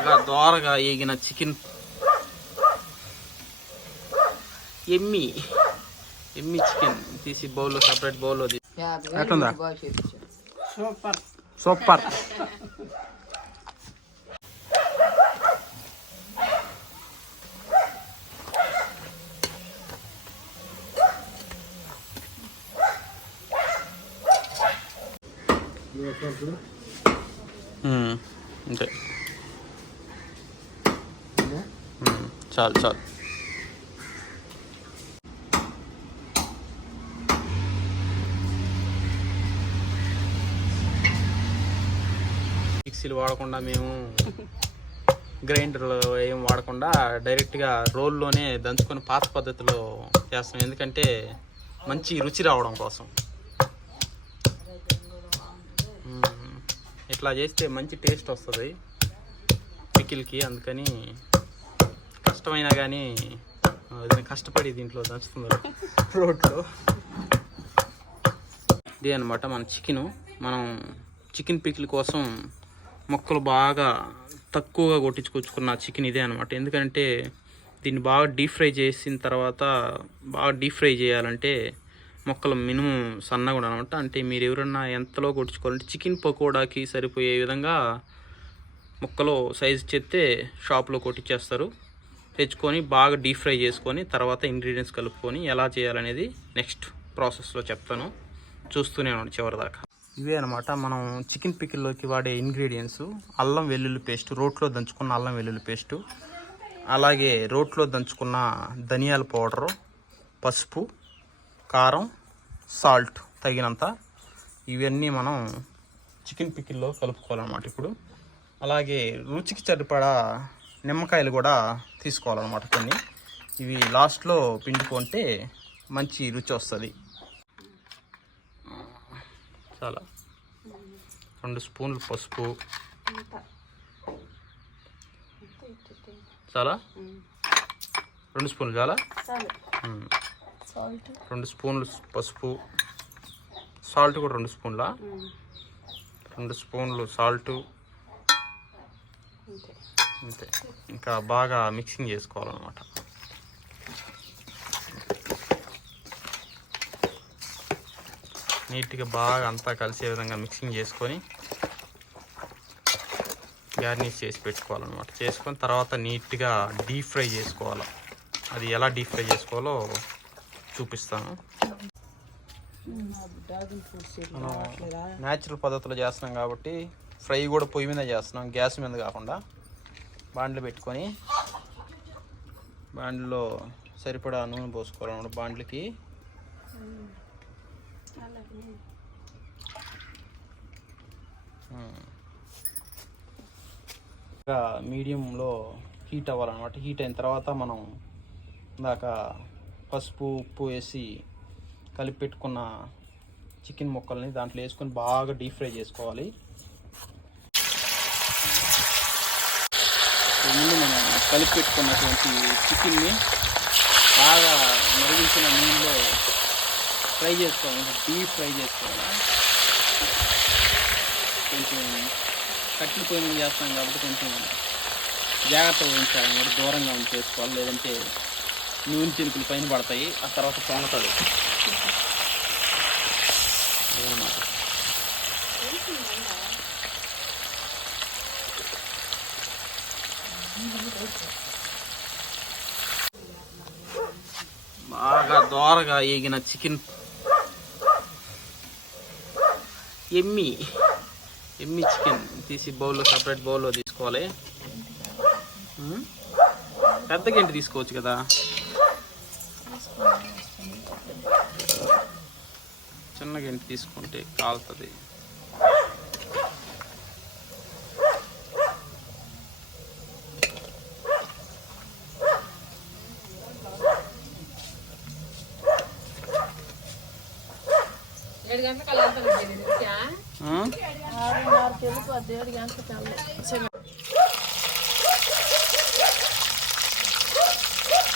బాగా దోరగా ఏగిన చికెన్. ఎమ్మి ఎమ్మి చికెన్ తీసి బౌల్లో సపరేట్ బౌల్లో తీసి ఎట్లుందా? సూపర్. సూపర్. మ్మ్. అంతే మ్మ్. చాలు చాలు. మిక్సీలు వాడకుండా మేము గ్రైండర్లో ఏం వాడకుండా డైరెక్ట్గా రోల్లోనే దంచుకొని పాత పద్ధతిలో చేస్తాం. ఎందుకంటే మంచి రుచి రావడం కోసం. ఇట్లా చేస్తే మంచి టేస్ట్ వస్తుంది. పికిల్కి అందుకని కష్టమైనా కానీ ఏదైనా కష్టపడి దీంట్లో దంచుతున్నారు. రోడ్లో. ఇదే అనమాట మన చికెను. మనం చికెన్ పికిల్ కోసం మొక్కలు బాగా తక్కువగా కొట్టించుకొచ్చుకున్న చికెన్ ఇదే అనమాట ఎందుకంటే దీన్ని బాగా డీప్ ఫ్రై చేసిన తర్వాత బాగా డీప్ ఫ్రై చేయాలంటే మొక్కలు మినిమం సన్నగా ఉండాలన్నమాట. అంటే మీరు ఎవరన్నా ఎంతలో కొట్టించుకోవాలంటే చికెన్ పకోడాకి సరిపోయే విధంగా ముక్కలు సైజు చెప్తే షాప్లో కొట్టించేస్తారు తెచ్చుకొని బాగా డీప్ ఫ్రై చేసుకొని తర్వాత ఇంగ్రీడియంట్స్ కలుపుకొని ఎలా చేయాలనేది నెక్స్ట్ ప్రాసెస్లో చెప్తాను. చూస్తూనే ఉండండి చివరిదాకా ఇవే అనమాట మనం చికెన్ పికిల్లోకి వాడే ఇంగ్రీడియంట్స్. అల్లం వెల్లుల్లి పేస్ట్ రోట్లో దంచుకున్న అల్లం వెల్లుల్లి పేస్టు అలాగే రోట్లో దంచుకున్న ధనియాల పౌడరు పసుపు కారం సాల్ట్ తగినంత. ఇవన్నీ మనం చికెన్ పికిల్లో కలుపుకోవాలన్నమాట ఇప్పుడు. అలాగే రుచికి సరిపడా నిమ్మకాయలు కూడా తీసుకోవాలన్నమాట కొన్ని. ఇవి లాస్ట్లో పిండుకుంటే మంచి రుచి వస్తుంది. చాలా. రెండు స్పూన్లు పసుపు. చాలా? రెండు స్పూన్లు చాలా. రెండు స్పూన్లు పసుపు. సాల్ట్ కూడా రెండు స్పూన్ల? రెండు స్పూన్లు సాల్ట్. అంతే. ఇంకా బాగా మిక్సింగ్ చేసుకోవాలన్నమాట. నీట్గా బాగా అంతా కలిసే విధంగా మిక్సింగ్ చేసుకొని గార్నిష్ చేసి పెట్టుకోవాలన్నమాట. చేసుకొని తర్వాత నీట్గా డీప్ ఫ్రై చేసుకోవాలి. అది ఎలా డీప్ ఫ్రై చేసుకోవాలో చూపిస్తాను. మనం న్యాచురల్ పద్ధతిలో చేస్తున్నాం కాబట్టి ఫ్రై కూడా పొయ్యి మీద చేస్తున్నాం గ్యాస్ మీద కాకుండా. బాండ్లు పెట్టుకొని బాండ్లో సరిపడా నూనె పోసుకోవాలన్నమాట బాండ్లకి. మీడియంలో హీట్ అవ్వాలన్నమాట. హీట్ అయిన తర్వాత మనం ఇందాక పసుపు ఉప్పు వేసి కలిపి పెట్టుకున్న చికెన్ ముక్కల్ని దాంట్లో వేసుకొని బాగా డీప్ ఫ్రై చేసుకోవాలి. ముందు మనం కలిపి పెట్టుకున్నటువంటి చికెన్ని బాగా మరిగించిన నీళ్ళలో ఫ్రై చేసుకోవాలి డీప్ ఫ్రై చేసుకోవాలి. కొంచెం కట్టెల పోయిన చేస్తాం కాబట్టి కొంచెం జాగ్రత్తగా మరి దూరంగా ఉంచేసుకోవాలి లేదంటే నూనె చినుకులు పైన పడతాయి. ఆ తర్వాత పొంగతుంది బాగా దోరగా ఏగిన చికెన్. ఎమ్మి ఎమ్మి చికెన్ తీసి బౌల్లో సపరేట్ బౌల్లో తీసుకోవాలి. పెద్ద గంటి తీసుకోవచ్చు కదా? చిన్న గంటి తీసుకుంటే కాలుతుంది?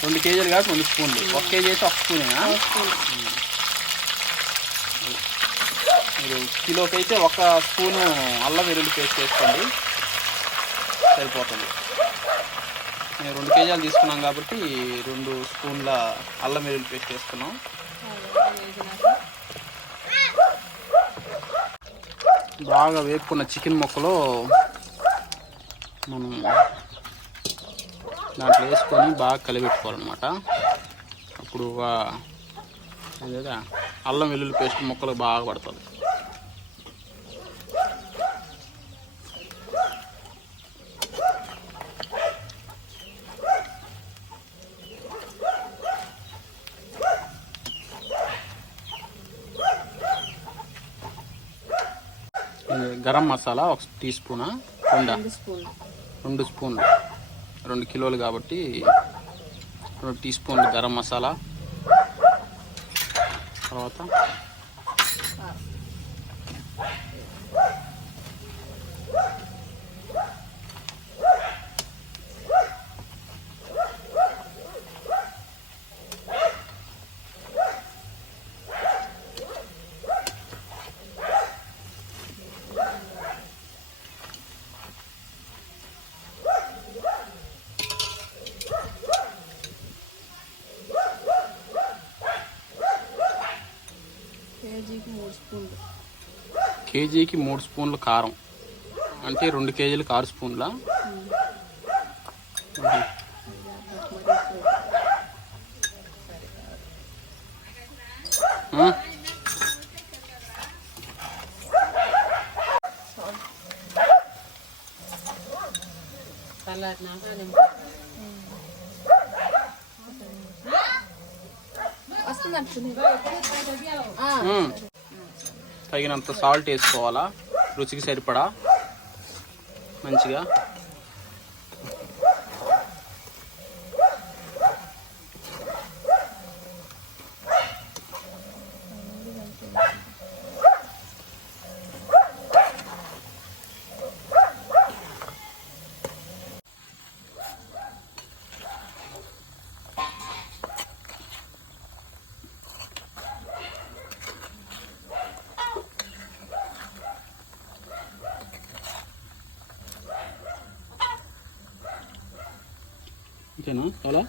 రెండు కేజీలు కాదు రెండు స్పూన్లు. ఒక కేజీ అయితే ఒక స్పూనేనా మీరు కిలోకి అయితే ఒక స్పూను అల్లం వెల్లుల్లి పేస్ట్ వేసుకోండి. సరిపోతుంది. మేము రెండు కేజీలు తీసుకున్నాం కాబట్టి రెండు స్పూన్ల అల్లం వెల్లుల్లి పేస్ట్ వేసుకున్నాం. బాగా వేపుకున్న చికెన్ ముక్కలో మనం దాంట్లో వేసుకొని బాగా కలిపెట్టుకోవాలన్నమాట. అప్పుడు అదేదా? అల్లం వెల్లుల్లి పేస్ట్ ముక్కలు బాగా పడుతుంది గరం మసాలా ఒక టీ స్పూనా? రెండా స్పూన్ రెండు స్పూన్లు. రెండు కిలోలు కాబట్టి రెండు టీ స్పూన్లు గరం మసాలా. తర్వాత కేజీకి మూడు స్పూన్లు కారం. అంటే రెండు కేజీలకు ఆరు స్పూన్ల. చల్లారినాక తగినంత సాల్ట్ వేసుకోవాలా? రుచికి సరిపడా? మంచిగా? ఓకేనా చాలా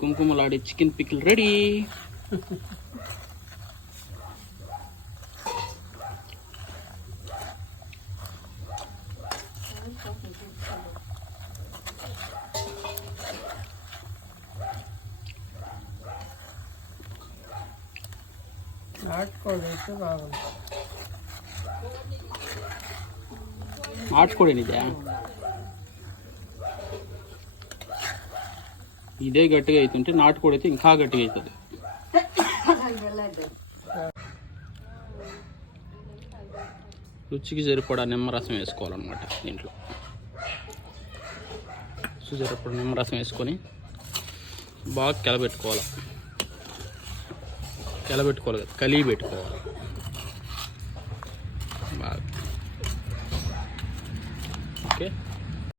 కుంకుమలాడే చికెన్ పికిల్ రెడీ నాటుకోడి అయితే నాటుకోడి ఇదే? ఇదే గట్టిగా అవుతుంటే నాటుకోడి అయితే ఇంకా గట్టిగా అవుతుంది. రుచికి సరిపడా నిమ్మరసం వేసుకోవాలన్నమాట దీంట్లో. రుచి సరిపడా నిమ్మరసం వేసుకొని బాగా కెలబెట్టుకోవాలి. ఎలా పెట్టుకోవాలి కదా కలిగి పెట్టుకోవాలి.